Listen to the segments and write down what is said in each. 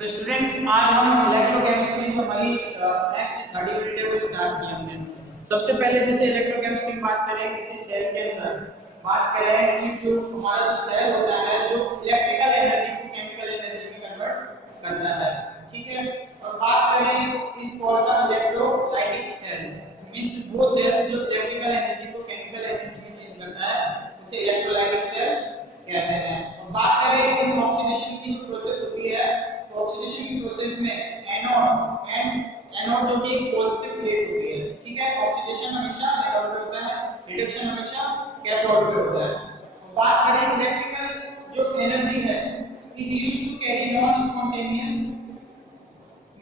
तो स्टूडेंट्स आज हम इलेक्ट्रोकेमिस्ट्री में हमारी नेक्स्ट 30 यूनिट है वो स्टार्ट की हमने। सबसे पहले जैसे इलेक्ट्रोकेमिस्ट्री की बात करें किसी सेल के अंदर बात करें कि जो हमारा जो सेल होता है जो इलेक्ट्रिकल एनर्जी को केमिकल एनर्जी में कन्वर्ट करता है, ठीक है। और बात करें इस कॉल का इलेक्ट्रोलाइटिक सेल्स मींस वो सेल्स जो इलेक्ट्रिकल एनर्जी को केमिकल एनर्जी में चेंज करता है उसे इलेक्ट्रोलाइटिक सेल्स कहते हैं। और बात करें कि ऑक्सीडेशन की जो प्रोसेस होती है तो ऑक्सीडेशन की प्रोसेस में एनोड जो कि एक पॉजिटिव प्लेट होती है, ठीक है। ऑक्सीडेशन हमेशा एनोड पे होता है, रिडक्शन हमेशा कैथोड पे होता है। और बात करें इलेक्ट्रिकल जो एनर्जी है is used to carry non spontaneous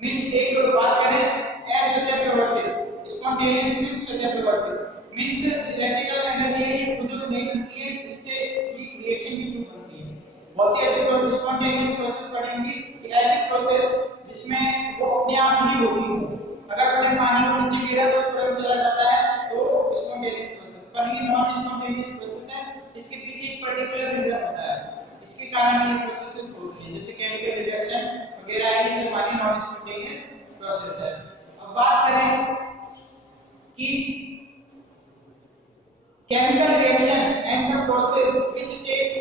means एक और बात करें अस्वतः प्रवर्तित स्पॉन्टेनियस मींस स्वतः प्रवर्तित मींस इलेक्ट्रिकल एनर्जी है ये खुद नहीं बनती है, इससे ये रिएक्शन के थ्रू बनती है। बहुत सी ऐसी स्पॉन्टेनियस प्रोसेस पढ़ेंगे कि ऐसी प्रोसेस जिसमें वो अपने आप ही होती हो। अगर अपने पानी को नीचे गिरा तो तुरंत चला जाता है तो स्पॉन्टेनियस प्रोसेस, पर ये नॉन स्पॉन्टेनियस प्रोसेस है। इसके पीछे एक पर्टिकुलर रीजन होता है, इसके कारण ये प्रोसेस होती है जैसे केमिकल रिएक्शन वगैरह है, ये हमारी नॉन स्पॉन्टेनियस प्रोसेस है। अब बात करें कि chemical reaction and the process which takes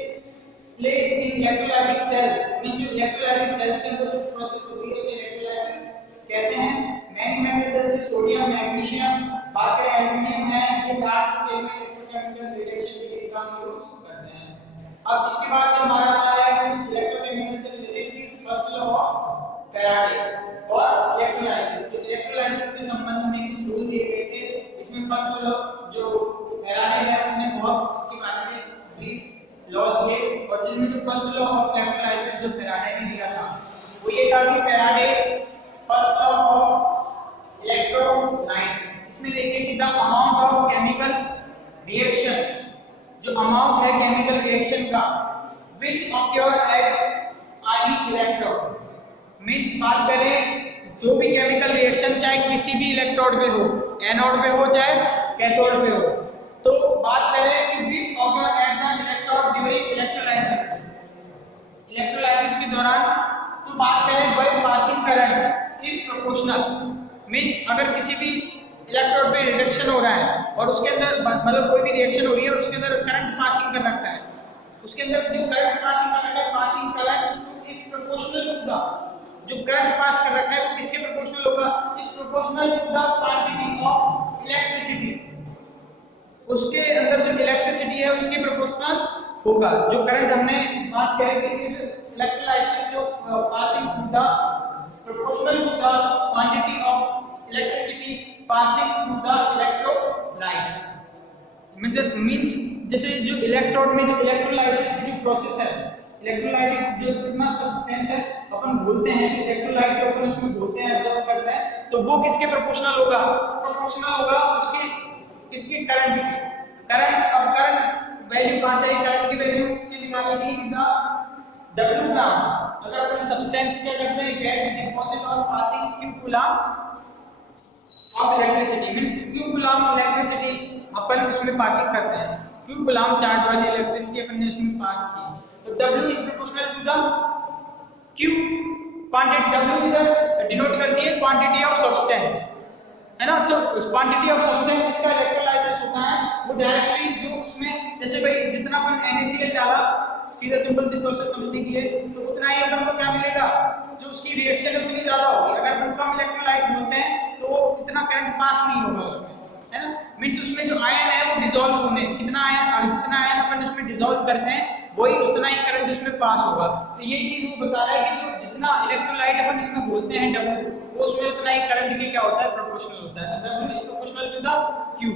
place in electrolytic cells means जो electrolytic cells के अंदर जो प्रोसेस होती है उसे इलेक्ट्रोलाइसिस कहते हैं। मैनी मेटल जैसे सोडियम मैग्नीशियम बात करें एल्युमिनियम है ये लार्ज स्केल में इलेक्ट्रोकेमिकल रिएक्शन के लिए काम यूज करते हैं। अब इसके बाद जो हमारा आता है इलेक्ट्रोकेमिकल से related first law of Faraday और इलेक्ट्रोलाइसिस। तो इलेक्ट्रोलाइसिस के संबंध में कुछ रूल दिए गए थे, इसमें फर्स्ट लॉ जो फैराडे है उसने बहुत इसके बारे में ब्रीफ लॉ दिए और जिनमें जो फर्स्ट लॉ ऑफ इलेक्ट्रोलाइसिस जो फैराडे ने दिया था वो ये था कि Faraday first law of electrolysis इसमें देखिए कि the amount of chemical reactions जो अमाउंट है केमिकल रिएक्शन का which occur at any electrode means बात करें जो भी केमिकल रिएक्शन चाहे किसी भी इलेक्ट्रोड पे हो, एनोड पे हो चाहे कैथोड पे हो, तो बात करें कि which occur at the electrode during electrolysis electrolysis के दौरान, तो बात करें when passing current is proportional means अगर किसी भी इलेक्ट्रोड पे रिडक्शन हो रहा है और उसके अंदर मतलब कोई भी रिएक्शन हो रही है और उसके अंदर करंट पासिंग कर रखा है, उसके अंदर जो करंट पासिंग कर रखा है passing current is proportional to the जो करंट पास कर रखा है वो किसके प्रोपोर्शनल होगा, is proportional to the quantity of electricity उसके अंदर जो इलेक्ट्रिसिटी है उसके प्रोपोर्शनल होगा। जो करंट हमने बात करें कि इस इलेक्ट्रोलाइसिस जो passing through the proportional to the quantity of electricity passing through the electrolyte means जैसे जो इलेक्ट्रोड में जो इलेक्ट्रोलाइसिस की जो प्रोसेस है इलेक्ट्रोलाइट जो जितना सब्सटेंस है अपन बोलते हैं इलेक्ट्रोलाइट जो अपन उसमें बोलते हैं ऑब्जर्व करते हैं तो वो किसके प्रोपोर्शनल होगा, प्रोपोर्शनल होगा उसके किसके करंट के। करंट अब करंट वैल्यू कहां से आई, करंट की वैल्यू के निकालने के लिए W ग्राम अगर अपन सब्सटेंस क्या करते हैं गेट डिपॉजिट और passing Q coulomb of electricity means Q coulomb electricity अपन उसमें पासिंग करते हैं, क्यू कूलम चार्ज वाली इलेक्ट्रिसिटी अपन ने उसमें पास की तो W is proportional to the Q quantity. W इधर डिनोट करती है क्वांटिटी ऑफ सब्सटेंस है ना, तो क्वांटिटी ऑफ सब्सटेंस जिसका इलेक्ट्रोलाइसिस होता है वो डायरेक्टली जो उसमें जैसे भाई जितना अपन NaCl डाला सीधा सिंपल सी प्रोसेस समझने के लिए तो उतना ही अपन को क्या मिलेगा, जो उसकी रिएक्शन है उतनी ज्यादा होगी। अगर अपन कम इलेक्ट्रोलाइट बोलते हैं तो इतना करंट पास नहीं होगा उसमें है ना, मींस उसमें जो आयन है वो डिसॉल्व होने कितना आयन जितना आयन अपन उसमें डिसॉल्व करते हैं वही उतना ही करंट उसमें पास होगा। तो यही चीज वो बता रहा है कि जो जितना इलेक्ट्रोलाइट अपन इसमें बोलते हैं W वो उसमें उतना ही करंट के क्या होता है प्रोपोर्शनल होता है। W is proportional to the Q।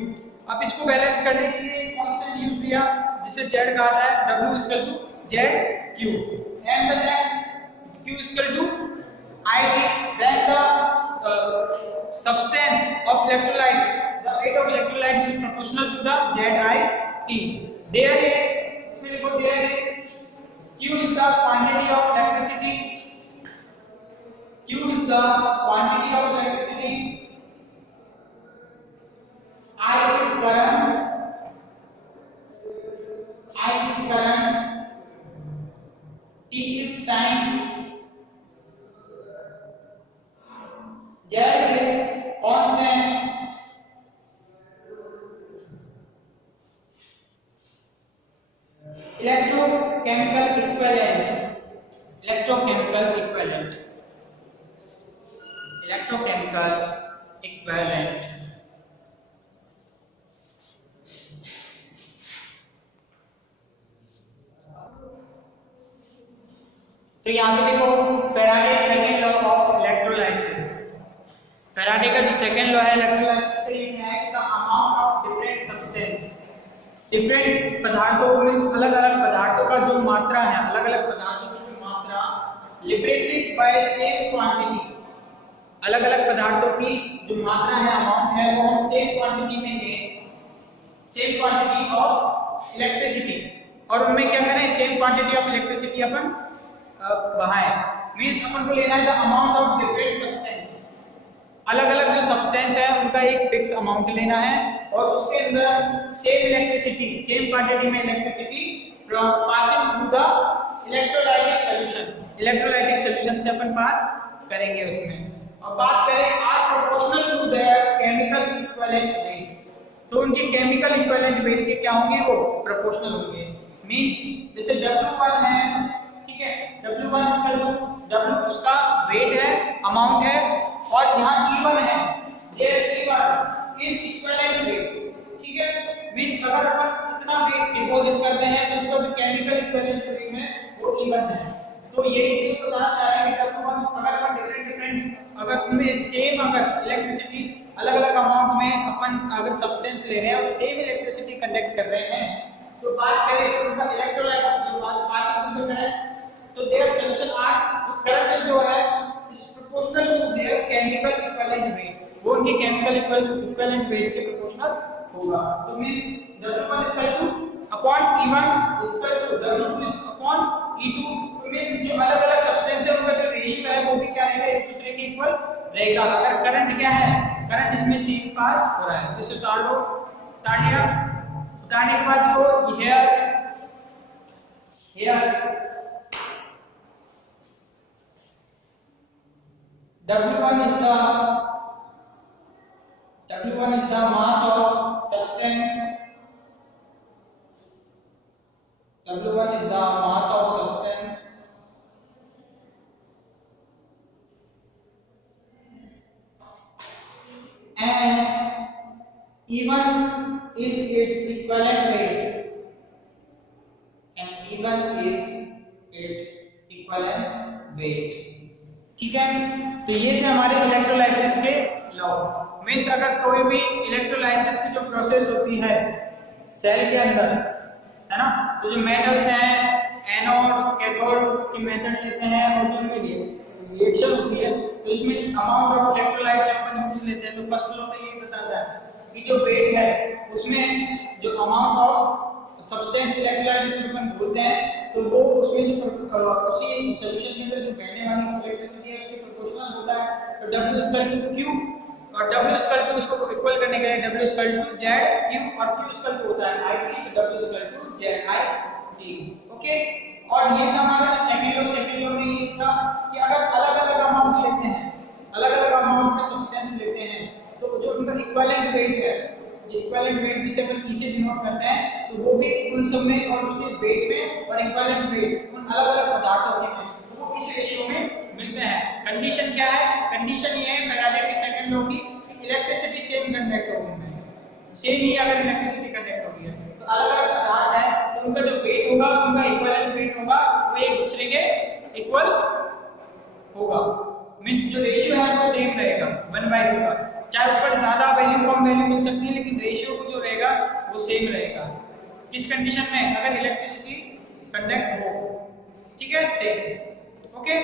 अब इसको बैलेंस करने के लिए एक कांस्टेंट यूज किया जिसे Z कहा था W equal to ZQ and the next Q equal to IT then the substance of electrolyte the weight of electrolyte is proportional to the ZIT। there is इसमें देखो there is Q is the quantity of electricity Q is the quantity of electricity I is current T is time electrochemical equivalent, electrochemical equivalent. तो यहाँ पे देखो Faraday second law of electrolysis, Faraday का जो second law है electrolysis से ये है कि the amount of different substance, different पदार्थों मींस अलग अलग पदार्थों का जो मात्रा है, अलग अलग पदार्थों की जो मात्रा लिबरेटेड बाय सेम क्वांटिटी, अलग अलग पदार्थों की जो मात्रा है, अमाउंट है, वो हम सेम क्वांटिटी में लें, सेम क्वांटिटी ऑफ इलेक्ट्रिसिटी, और उनमें क्या करें, सेम क्वांटिटी ऑफ इलेक्ट्रिसिटी अपन बहाएं। मींस अपन को लेना है the amount of different substance, अलग अलग जो सब्सटेंस है उनका एक फिक्स अमाउंट लेना है और उसके अंदर सेम इलेक्ट्रिसिटी, सेम क्वांटिटी में electricity passing through the electrolytic solution, electrolytic solution से अपन पास करेंगे उसमें। और बात करें are proportional to their chemical equivalent weight, तो उनके केमिकल इक्विवेलेंट वेट के क्या होंगे, वो प्रोपोर्शनल होंगे। मींस जैसे W1 है, ठीक है, W1 W उसका वेट है, अमाउंट है, और यहाँ E1 है, ये E1 इज इक्विवेलेंट वेट, ठीक है। मींस अगर अपन इतना वेट डिपॉजिट करते हैं तो उसका जो केमिकल इक्विवेलेंट वेट है वो E1 है। तो यही चीज बताना चाह रहे हैं कि W1 अगर अपन डिफरेंट अगर उनमें सेम अगर इलेक्ट्रिसिटी अलग अलग अमाउंट में अपन अगर सब्सटेंस ले रहे हैं और सेम इलेक्ट्रिसिटी कंडक्ट कर रहे हैं, तो बात करें कि उनका इलेक्ट्रोलाइट जो पासिंग थ्रू द करंट, तो देयर सॉल्यूशन आर, जो करंट जो है is proportional to their chemical equivalent weight, वो उनके केमिकल इक्विवेलेंट वेट के प्रोपोर्शनल होगा। तो means W1 is equal to upon E1 is equal to W2 is upon E2। तो मींस जो अलग अलग सब्सटेंस है उनका जो रेशियो है वो भी क्या रहेगा, एक दूसरे के इक्वल रहेगा। अगर करंट क्या है, करंट इसमें सीम पास हो रहा है, जैसे उतार लो, उतार दिया, उतारने के बाद देखो here W1 is the mass of substance, W1 is the mass of substance, and E1 is its equivalent weight, and E1 is its equivalent weight, ठीक है। तो ये थे हमारे इलेक्ट्रोलाइसिस के लॉ। मींस अगर कोई भी इलेक्ट्रोलाइसिस की जो प्रोसेस होती है सेल के अंदर, है ना, तो जो मेटल्स हैं एनोड कैथोड की मेथड लेते हैं और जो उनमें रिएक्शन होती है, तो इसमें अमाउंट ऑफ इलेक्ट्रोलाइट जो अपन यूज लेते हैं, तो फर्स्ट लॉ तो ये बताता है कि जो वेट है उसमें जो अमाउंट ऑफ सब्सटेंस इलेक्ट्रोलाइट जिसको अपन बोलते हैं, तो वो उसमें जो उसी सॉल्यूशन के अंदर जो बहने वाली इलेक्ट्रिसिटी है उसके प्रोपोर्शनल होता है। तो W इक्वल टू Q, और W इक्वल टू उसको इक्वल करने के लिए W equal to Z Q, और Q इक्वल टू होता है I T, तो W equal to Z I T, okay. और ये था हमारा सेकंड लॉ में ये था कि अगर अलग अलग अमाउंट लेते हैं, अलग अलग अमाउंट में सब्सटेंस लेते हैं, तो जो उनका इक्विवेलेंट वेट है, ये इक्विवेलेंट वेट जिसे अपन E से डिनोट करते हैं, तो वो भी उन सब में और उसके वेट में और इक्विवेलेंट वेट उन अलग अलग पदार्थों के में वो इस रेशियो में मिलते हैं। कंडीशन क्या है, कंडीशन ये है फैराडे के सेकंड लॉ की कि इलेक्ट्रिसिटी सेम कंडक्ट होगी, सेम ही अगर इलेक्ट्रिसिटी कंडक्ट होगी है, तो अलग अलग पदार्थ है तो उनका जो वेट होगा, उनका इक्विवेलेंट वेट होगा, वो एक दूसरे के इक्वल होगा। मींस जो रेशियो है वो सेम रहेगा 1/2 का, चाहे ऊपर ज्यादा वैल्यू कम वैल्यू मिल सकती है, लेकिन रेशियो को जो रहेगा वो सेम रहेगा। किस कंडीशन में, अगर इलेक्ट्रिसिटी कंडक्ट हो, ठीक है, सेम, ओके।